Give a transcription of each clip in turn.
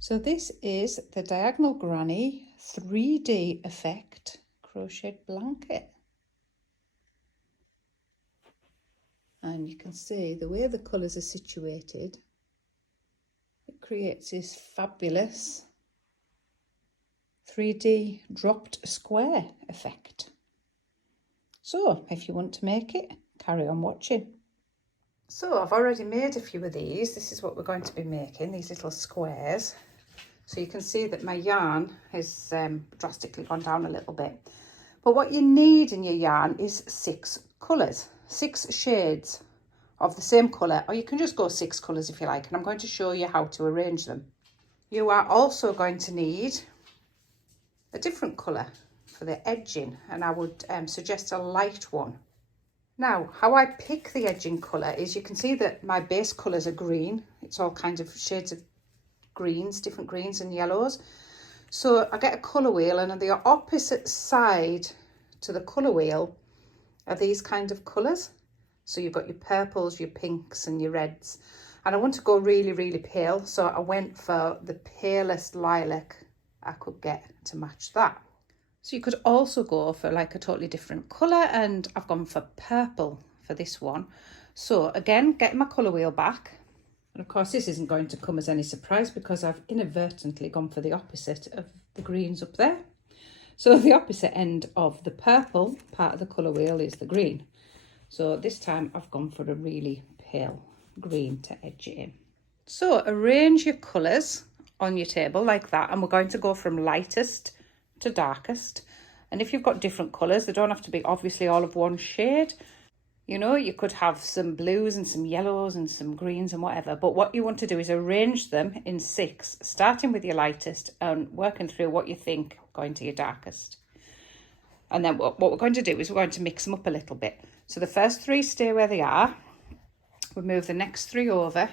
So this is the Diagonal Granny 3D effect crochet blanket. And you can see the way the colours are situated, it creates this fabulous 3D dropped square effect. So if you want to make it, carry on watching. So I've already made a few of these. This is what we're going to be making, these little squares. So you can see that my yarn has drastically gone down a little bit. But what you need in your yarn is 6 colours, 6 shades of the same colour, or you can just go 6 colours if you like, and I'm going to show you how to arrange them. You are also going to need a different colour for the edging, and I would suggest a light one. Now, how I pick the edging colour is, you can see that my base colours are green. It's all kinds of shades of greens, different greens and yellows. So I get a colour wheel, and on the opposite side to the colour wheel are these kind of colours. So you've got your purples, your pinks and your reds. And I want to go really, really pale. So I went for the palest lilac I could get to match that. So you could also go for like a totally different colour, and I've gone for purple for this one. So again, getting my colour wheel back. And of course, this isn't going to come as any surprise because I've inadvertently gone for the opposite of the greens up there. So the opposite end of the purple part of the colour wheel is the green. So this time I've gone for a really pale green to edge it in. So arrange your colours on your table like that, and we're going to go from lightest to darkest. And if you've got different colours, they don't have to be obviously all of one shade. You know, you could have some blues and some yellows and some greens and whatever, but what you want to do is arrange them in 6, starting with your lightest and working through what you think going to your darkest. And then what we're going to do is we're going to mix them up a little bit. So the first 3 stay where they are. We move the next 3 over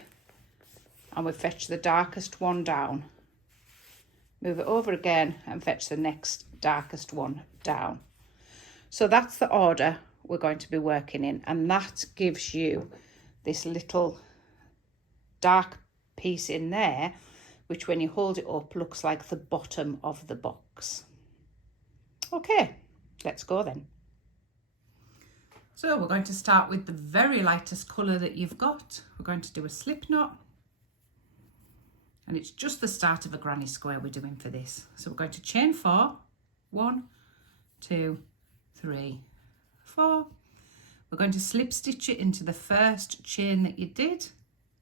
and we fetch the darkest one down. Move it over again and fetch the next darkest one down. So that's the order we're going to be working in, and that gives you this little dark piece in there, which when you hold it up looks like the bottom of the box. Okay, let's go then. So we're going to start with the very lightest colour that you've got. We're going to do a slip knot, and it's just the start of a granny square we're doing for this. So we're going to chain 4, 1, 2, 3, 4. We're going to slip stitch it into the first chain that you did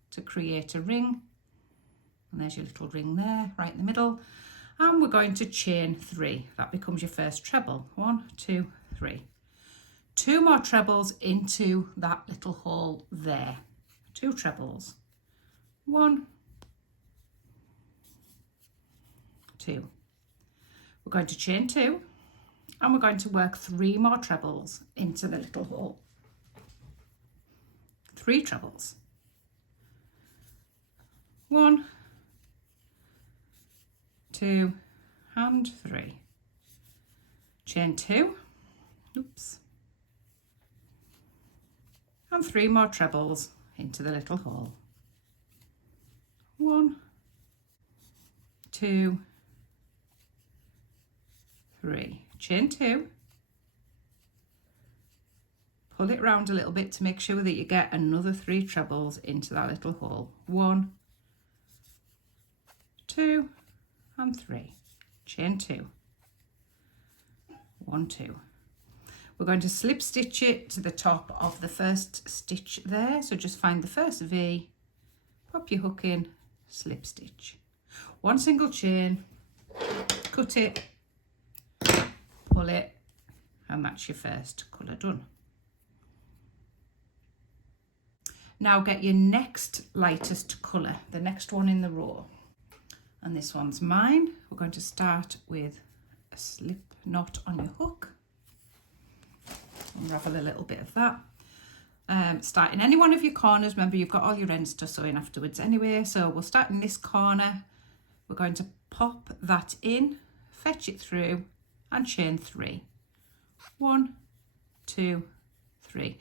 to create a ring, and there's your little ring there right in the middle, and we're going to chain 3. That becomes your first treble. 1, 2, 3. 2 more trebles into that little hole there. 2 trebles. 1, 2. We're going to chain 2, and we're going to work 3 more trebles into the little hole. 3 trebles. 1, 2 and 3. Chain 2, oops, and 3 more trebles into the little hole. 1, 2, 3. Chain 2, pull it round a little bit to make sure that you get another 3 trebles into that little hole. 1, 2 and 3. Chain 2, 1, 2. We're going to slip stitch it to the top of the first stitch there. So just find the first V, pop your hook in, slip stitch. 1 single chain, cut it, pull it, and that's your first colour done. Now get your next lightest colour, the next one in the row. And this one's mine. We're going to start with a slip knot on your hook. Unravel a little bit of that. Start in any one of your corners. Remember, you've got all your ends to sew in afterwards anyway. So we'll start in this corner. We're going to pop that in, fetch it through, and chain 3. 1, 2, 3.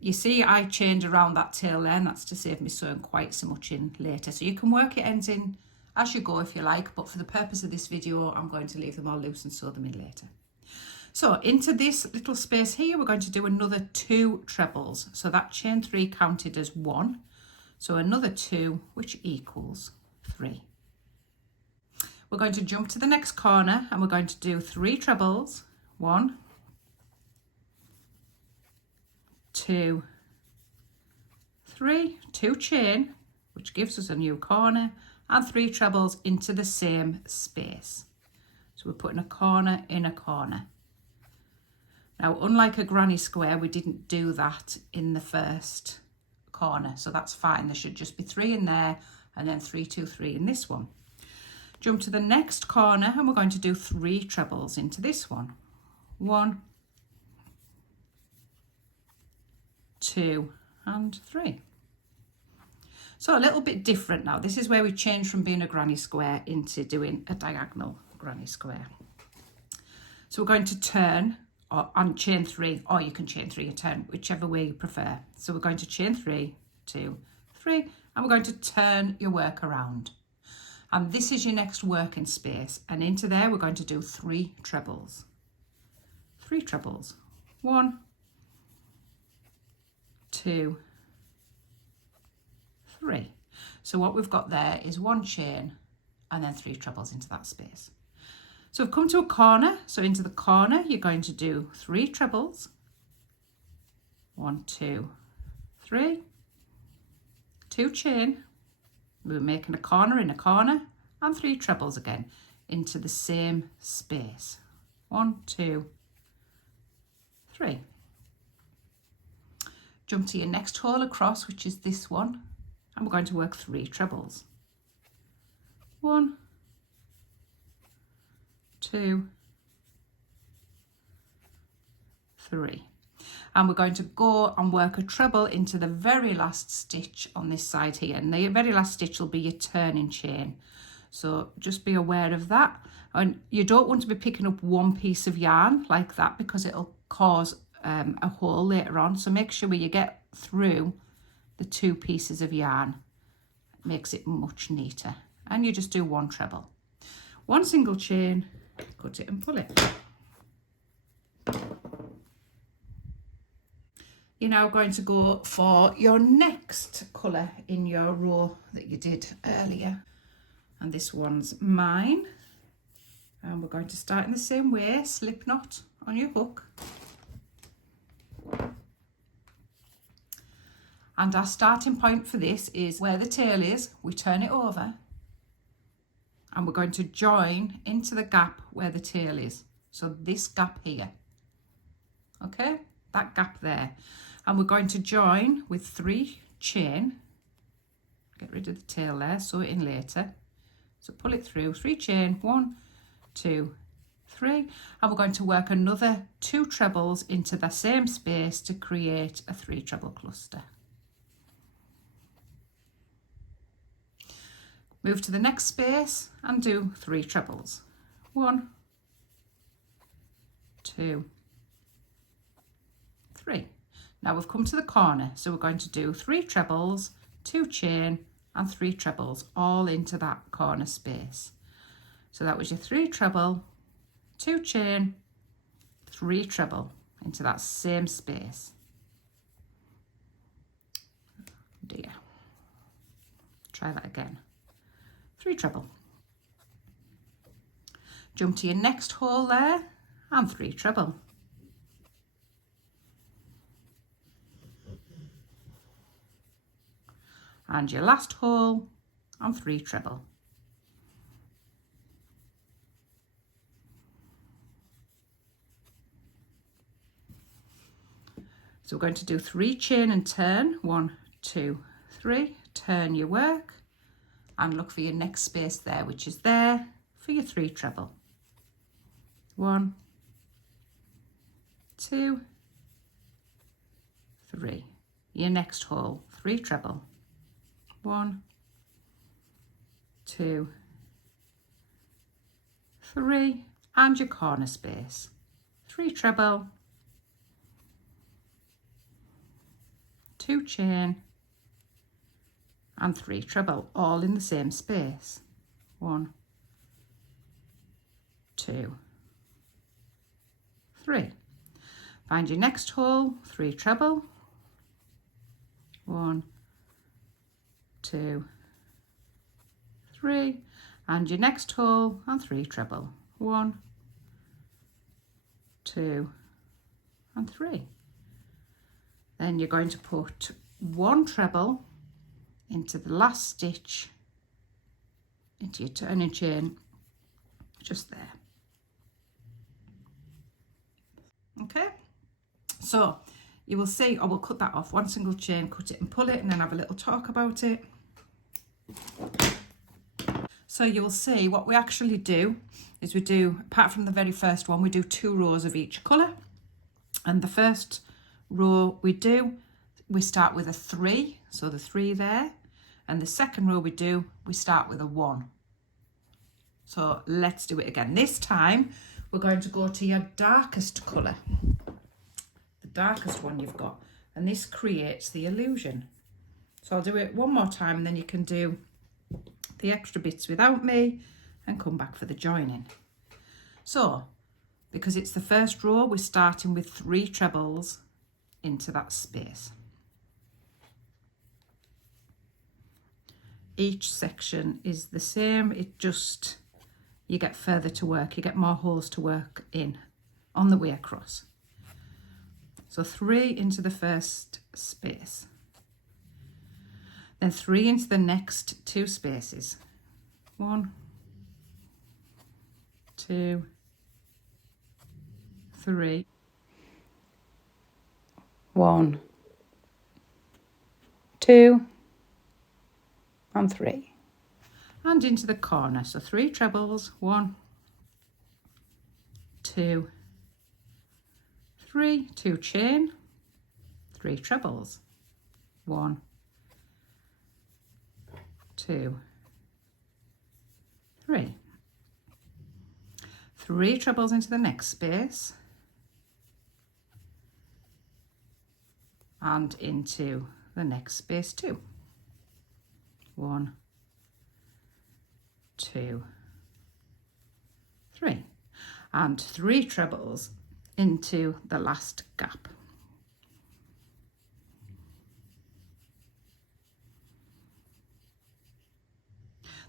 You see I chained around that tail there, and that's to save me sewing quite so much in later. So you can work your ends in as you go if you like, but for the purpose of this video, I'm going to leave them all loose and sew them in later. So into this little space here, we're going to do another 2 trebles. So that chain 3 counted as 1. So another 2, which equals 3. We're going to jump to the next corner and we're going to do 3 trebles. 1, 2, 3, 2 chain, which gives us a new corner, and 3 trebles into the same space. So we're putting a corner in a corner. Now, unlike a granny square, we didn't do that in the first corner, so that's fine. There should just be 3 in there and then 3, 2, 3 in this one. Jump to the next corner and we're going to do 3 trebles into this one. 1, 2 and 3. So a little bit different now. This is where we change from being a granny square into doing a diagonal granny square. So we're going to turn and chain 3, or you can chain 3 and turn, whichever way you prefer. So we're going to chain 3, 2, 3, and we're going to turn your work around. And this is your next working space. And into there, we're going to do 3 trebles. 3 trebles. 1, 2, 3. So what we've got there is 1 chain and then 3 trebles into that space. So we've come to a corner. So into the corner, you're going to do 3 trebles. 1, 2, 3. 2 chain. We're making a corner in a corner and 3 trebles again into the same space. 1, 2, 3. Jump to your next hole across, which is this one, and we're going to work 3 trebles. 1, 2, 3. And we're going to go and work a treble into the very last stitch on this side here, and the very last stitch will be your turning chain, so just be aware of that. And you don't want to be picking up one piece of yarn like that because it'll cause a hole later on, so make sure you get through the 2 pieces of yarn. It makes it much neater. And you just do 1 treble, 1 single chain, cut it and pull it. You're now going to go for your next colour in your row that you did earlier, and this one's mine. And we're going to start in the same way, slip knot on your hook. And our starting point for this is where the tail is. We turn it over and we're going to join into the gap where the tail is. So this gap here, okay, that gap there. And we're going to join with 3 chain. Get rid of the tail there, sew it in later. So pull it through, 3 chain, 1, 2, 3, and we're going to work another 2 trebles into the same space to create a 3 treble cluster. Move to the next space and do 3 trebles. 1, 2, 3. Now we've come to the corner, so we're going to do 3 trebles, 2 chain and 3 trebles all into that corner space. So that was your 3 treble, 2 chain, 3 treble into that same space. Dear. Try that again. 3 treble. Jump to your next hole there and 3 treble. And your last hole and 3 treble. So we're going to do 3 chain and turn, 1, 2, 3, turn your work and look for your next space there, which is there for your 3 treble. 1, 2, 3. Your next hole, 3 treble. 1, 2, 3, and your corner space, 3 treble, 2 chain and 3 treble, all in the same space. 1, 2, 3. Find your next hole, 3 treble, 1, 2, 3, and your next hole and 3 treble, 1, 2, and 3. Then you're going to put 1 treble into the last stitch into your turning chain, just there. Okay, so you will see, I will cut that off, 1 single chain, cut it and pull it, and then have a little talk about it. So you will see what we actually do is we do, apart from the very first one, we do 2 rows of each colour. And the first row we start with a 3, so the 3 there. And the second row we start with a 1. So let's do it again. This time we're going to go to your darkest colour, the darkest one you've got, and this creates the illusion. So I'll do it one more time, and then you can do the extra bits without me and come back for the joining. So because it's the first row, we're starting with 3 trebles into that space. Each section is the same, it just, you get further to work, you get more holes to work in on the way across. So 3 into the first space, then 3 into the next 2 spaces, 1, 2, 3, 1, 2, and 3, and into the corner. So 3 trebles, 1, 2, 3, 2 chain, 3 trebles, 1, 2, 3, 3 trebles into the next space, and into the next space too. 1, 2, 3, and 3 trebles into the last gap.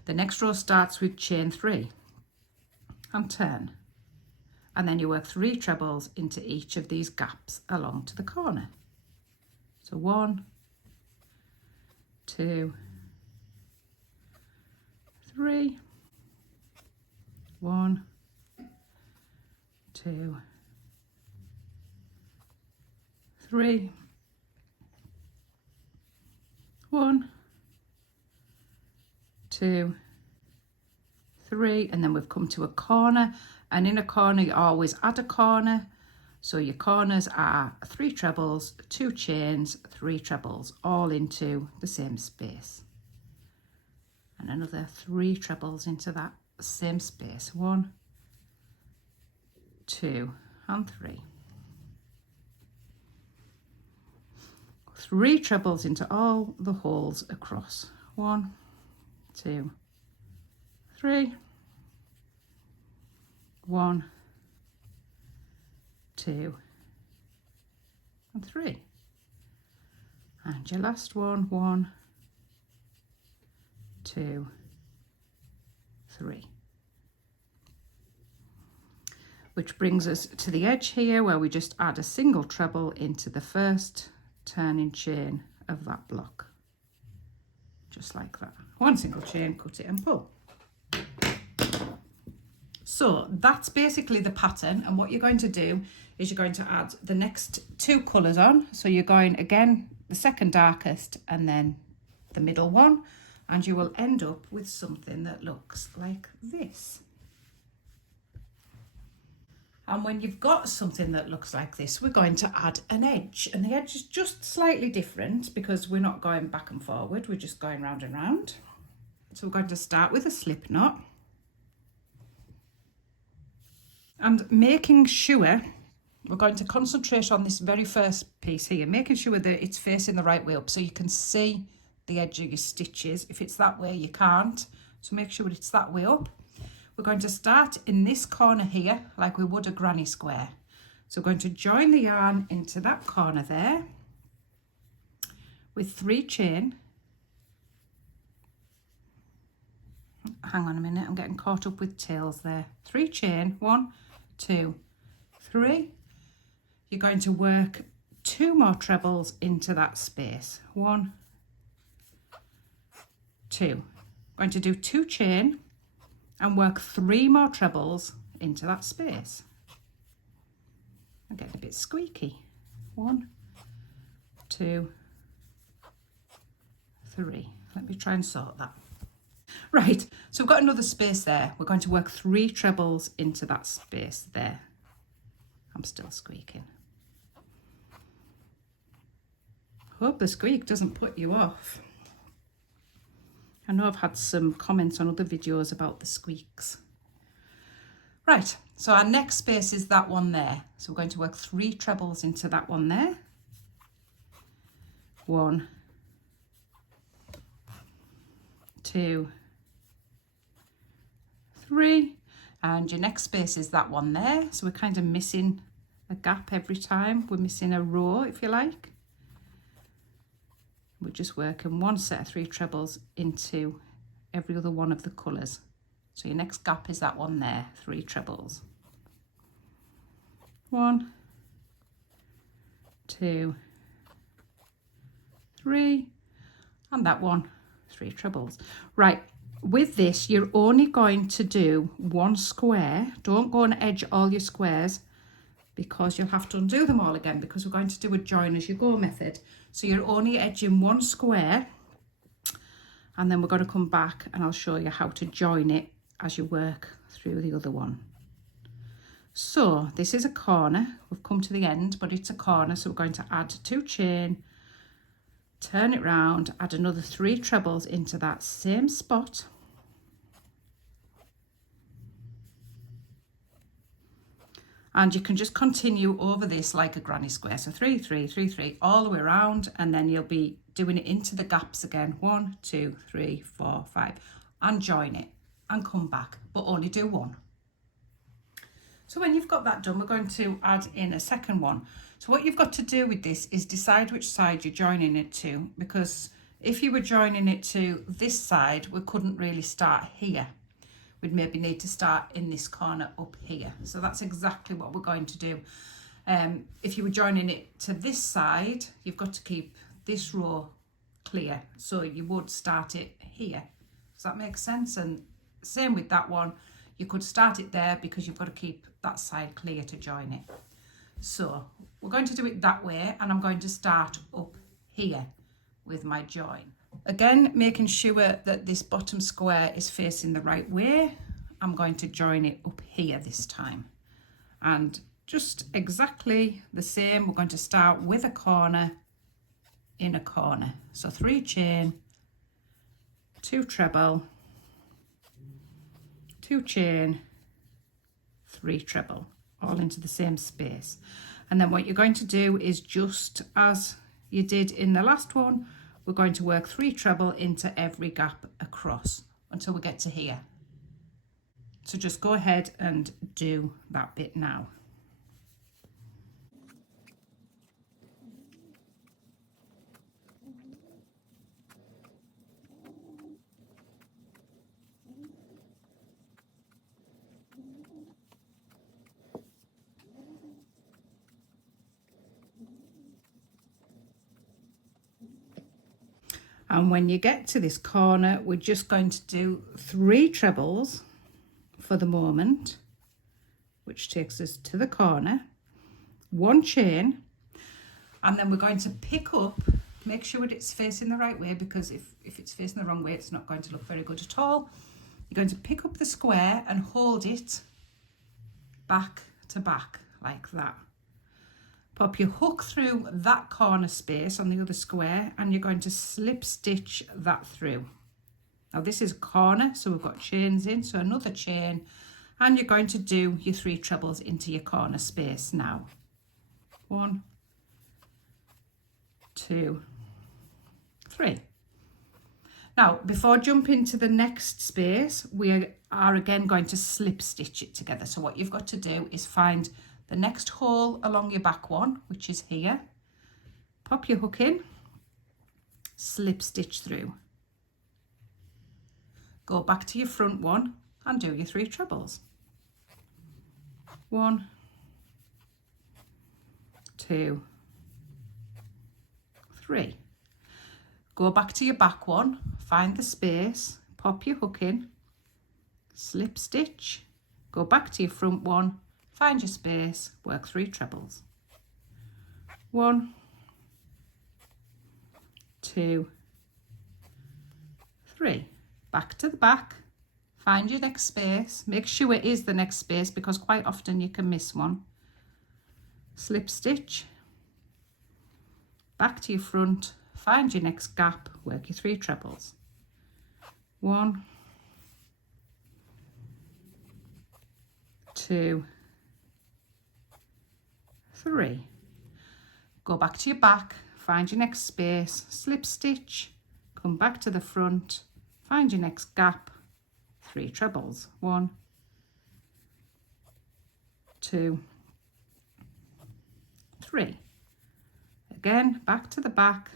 The next row starts with chain 3 and turn, and then you work 3 trebles into each of these gaps along to the corner. So 1, 2, 3, 1, 2, 3, 1, 2, 3, and then we've come to a corner, and in a corner you always add a corner. So your corners are 3 trebles, 2 chains, 3 trebles, all into the same space. And another 3 trebles into that same space, 1, 2, and 3. 3 trebles into all the holes across, 1, 2, 3, 1, 2, and 3. And your last one, 1, 2, 3. Which brings us to the edge here, where we just add a single treble into the first turning chain of that block, just like that. 1 single chain, cut it and pull. So that's basically the pattern, and what you're going to do is you're going to add the next 2 colours on. So you're going again the second darkest and then the middle one, and you will end up with something that looks like this. And when you've got something that looks like this, we're going to add an edge, and the edge is just slightly different because we're not going back and forward, we're just going round and round. So we're going to start with a slip knot, and making sure, we're going to concentrate on this very first piece here, making sure that it's facing the right way up so you can see the edge of your stitches. If it's that way, you can't. So make sure it's that way up. We're going to start in this corner here like we would a granny square. So we're going to join the yarn into that corner there with 3 chain. Hang on a minute, I'm getting caught up with tails there. 3 chain, 1, 2, 3. You're going to work 2 more trebles into that space. 1, 2. Going to do 2 chain and work 3 more trebles into that space. I'm getting a bit squeaky. 1, 2, 3. Let me try and sort that. Right, so we've got another space there. We're going to work 3 trebles into that space there. I'm still squeaking. Hope the squeak doesn't put you off. I know I've had some comments on other videos about the squeaks. Right, so our next space is that one there. So we're going to work 3 trebles into that one there. 1, 2, 3, and your next space is that one there. So we're kind of missing a gap every time. We're missing a row, if you like. We're just working 1 set of 3 trebles into every other one of the colours. So your next gap is that one there, 3 trebles. 1, 2, 3, and that one, 3 trebles. Right, with this, you're only going to do 1 square. Don't go and edge all your squares because you'll have to undo them all again because we're going to do a join as you go method. So you're only edging 1 square, and then we're going to come back and I'll show you how to join it as you work through the other one. So this is a corner. We've come to the end, but it's a corner, so we're going to add 2 chain, turn it round, add another 3 trebles into that same spot. And you can just continue over this like a granny square. So 3, 3, 3, 3, all the way around, and then you'll be doing it into the gaps again. 1, 2, 3, 4, 5, and join it and come back, but only do 1. So when you've got that done, we're going to add in a second one. So what you've got to do with this is decide which side you're joining it to, because if you were joining it to this side, we couldn't really start here. We'd maybe need to start in this corner up here. So that's exactly what we're going to do. If you were joining it to this side, you've got to keep this row clear. So you would start it here. Does that make sense? And same with that one. You could start it there because you've got to keep that side clear to join it. So we're going to do it that way, and I'm going to start up here with my join. Again, making sure that this bottom square is facing the right way. I'm going to join it up here this time. And just exactly the same, we're going to start with a corner in a corner. So 3 chain, 2 treble, 2 chain, 3 treble, all into the same space. And then what you're going to do is just as you did in the last one, we're going to work 3 treble into every gap across until we get to here. So just go ahead and do that bit now. And when you get to this corner, we're just going to do 3 trebles for the moment, which takes us to the corner, 1 chain, and then we're going to pick up, make sure it's facing the right way, because if it's facing the wrong way, it's not going to look very good at all. You're going to pick up the square and hold it back to back like that. Pop your hook through that corner space on the other square, and you're going to slip stitch that through. Now this is a corner, so we've got chains in, so another chain, and you're going to do your 3 trebles into your corner space now. 1, 2, 3. Now, before jumping to the next space, we are again going to slip stitch it together. So what you've got to do is find the next hole along your back one, which is here. Pop your hook in, slip stitch through. Go back to your front one and do your 3 trebles. 1, 2, 3. Go back to your back one, find the space, pop your hook in, slip stitch, go back to your front one, find your space, work 3 trebles. 1, 2, 3. Back to the back, find your next space, make sure it is the next space because quite often you can miss one. Slip stitch, back to your front, find your next gap, work your 3 trebles. 1, 2, 3. Go back to your back, find your next space, slip stitch, come back to the front, find your next gap, 3 trebles. 1, 2, 3. Again, back to the back,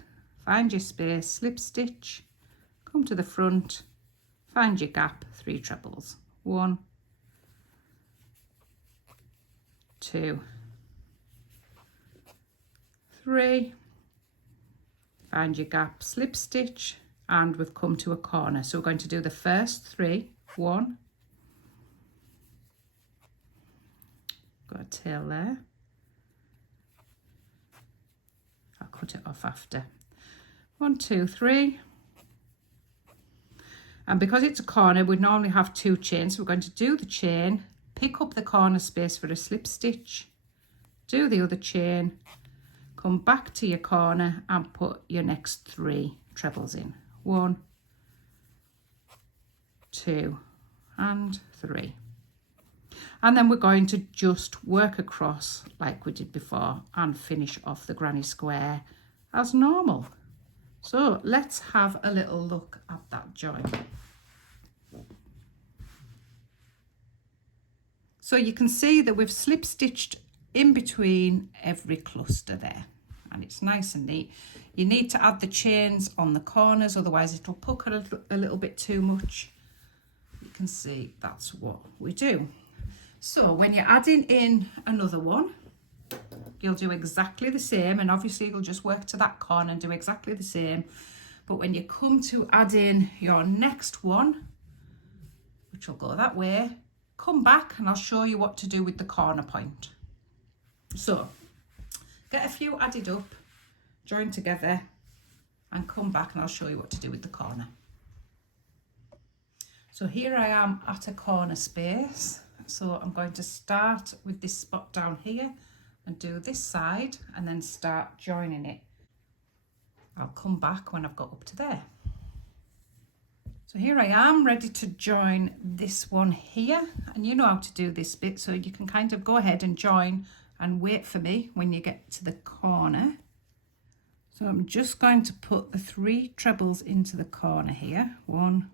find your space, slip stitch, come to the front, find your gap, 3 trebles. 1, 2, 3. Find your gap, slip stitch, and we've come to a corner. So we're going to do the first 3. 1, got a tail there. I'll cut it off after. 1, 2, 3. And because it's a corner, we normally have 2 chains. So we're going to do the chain, pick up the corner space for a slip stitch, do the other chain, come back to your corner and put your next 3 trebles in. 1, 2, and 3. And then we're going to just work across like we did before and finish off the granny square as normal. So let's have a little look at that join. So you can see that we've slip stitched in between every cluster there, and it's nice and neat. You need to add the chains on the corners, otherwise it'll pucker a little bit too much. You can see that's what we do. So when you're adding in another one, you'll do exactly the same, and obviously you'll just work to that corner and do exactly the same. But when you come to add in your next one, which will go that way, come back and I'll show you what to do with the corner point. So get a few added up, join together, and come back and I'll show you what to do with the corner. So here I am at a corner space. So I'm going to start with this spot down here and do this side and then start joining it. I'll come back when I've got up to there. So here I am ready to join this one here, and you know how to do this bit, so you can kind of go ahead and join and wait for me when you get to the corner. So I'm just going to put the 3 trebles into the corner here. 1,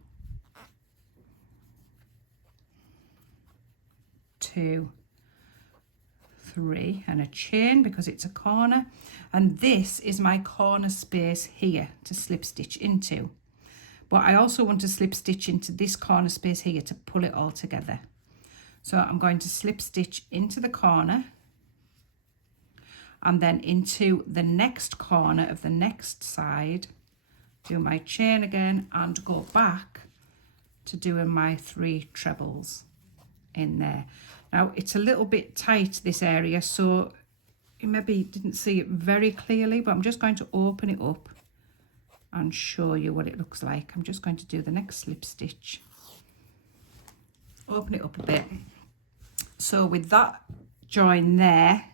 2, 3, and a chain because it's a corner, and this is my corner space here to slip stitch into. But I also want to slip stitch into this corner space here to pull it all together. So I'm going to slip stitch into the corner and then into the next corner of the next side, do my chain again and go back to doing my 3 trebles in there. Now it's a little bit tight, this area, so you maybe didn't see it very clearly, but I'm just going to open it up and show you what it looks like. I'm just going to do the next slip stitch, open it up a bit. So with that join there,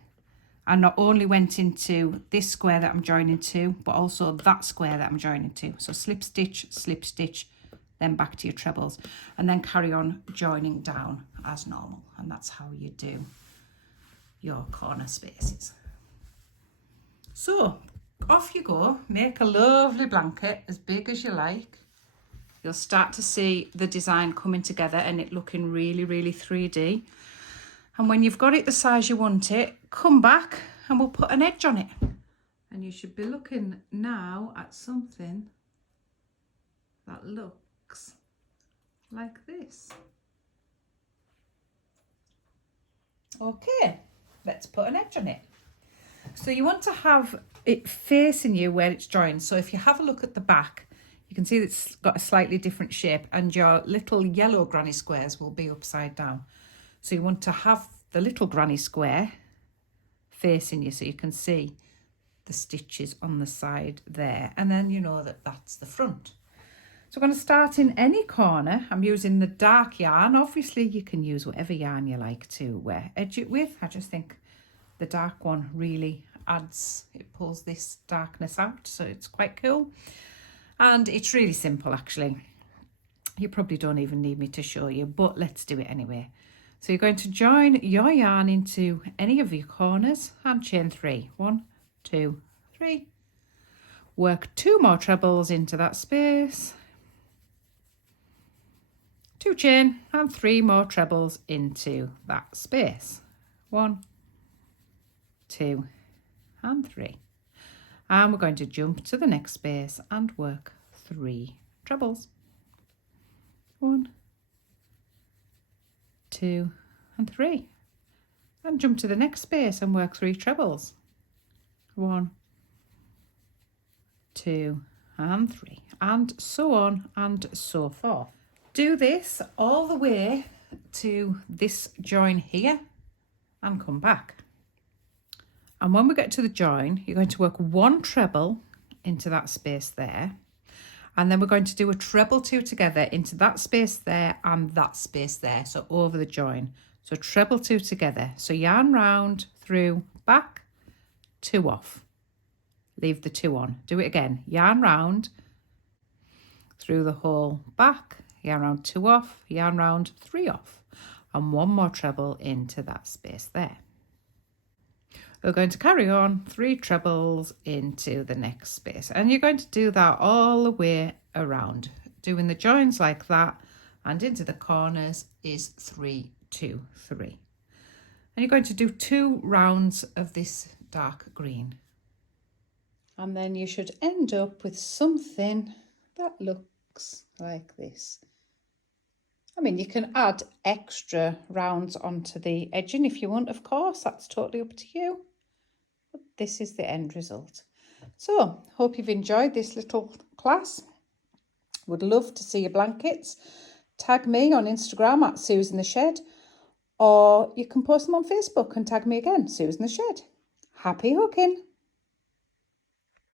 I not only went into this square that I'm joining to, but also that square that I'm joining to. So slip stitch, then back to your trebles, and then carry on joining down as normal. And that's how you do your corner spaces. So off you go, make a lovely blanket as big as you like. you'll start to see the design coming together and it looking really, really 3D. And when you've got it the size you want it, come back and we'll put an edge on it. And you should be looking now at something that looks like this. Okay, let's put an edge on it. So you want to have it facing you where it's joined. So if you have a look at the back, you can see it's got a slightly different shape and your little yellow granny squares will be upside down. So you want to have the little granny square facing you so you can see the stitches on the side there, and then you know that that's the front. So I'm going to start in any corner. I'm using the dark yarn. Obviously you can use whatever yarn you like to edge it with. I just think the dark one really adds, it pulls this darkness out, so it's quite cool. And it's really simple actually. You probably don't even need me to show you, but let's do it anyway. So you're going to join your yarn into any of your corners and chain 3. 1, 2, 3. Work 2 more trebles into that space. 2 chain and 3 more trebles into that space. 1, 2 and 3. And we're going to jump to the next space and work 3 trebles. 1, 2 and 3. And jump to the next space and work 3 trebles. 1, 2 and 3, and so on and so forth. Do this all the way to this join here and come back. And when we get to the join, you're going to work 1 treble into that space there, and then we're going to do a treble 2 together into that space there and that space there, so over the join. So treble 2 together, so yarn round, through, back, 2 off, leave the 2 on. Do it again, yarn round, through the whole back, yarn round, 2 off, yarn round, 3 off, and 1 more treble into that space there. We're going to carry on 3 trebles into the next space, and you're going to do that all the way around, doing the joins like that, and into the corners is 3, 2, 3. And you're going to do 2 rounds of this dark green. And then you should end up with something that looks like this. I mean, you can add extra rounds onto the edging if you want, of course, that's totally up to you. But this is the end result. So, hope you've enjoyed this little class. Would love to see your blankets. Tag me on Instagram at Susan the Shed, or you can post them on Facebook and tag me again, Susan the Shed. Happy hooking!